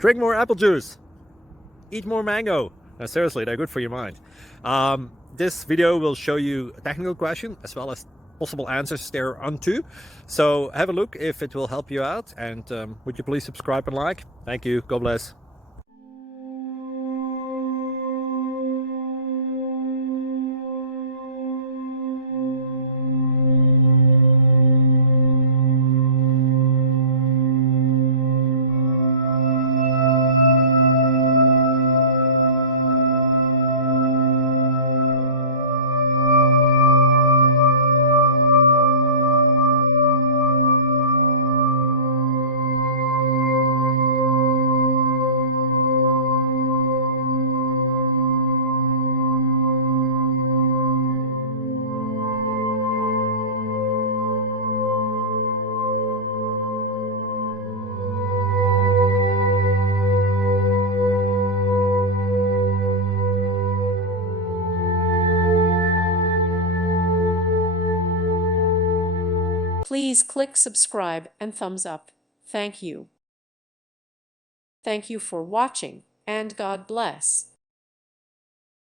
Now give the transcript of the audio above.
Drink more apple juice. Eat more mango. No, seriously, they're good for your mind. This video will show you a technical question as well as possible answers thereunto. So have a look if it will help you out, and would you please subscribe and like? Thank you. God bless. Please click subscribe and thumbs up. Thank you. Thank you for watching, and God bless.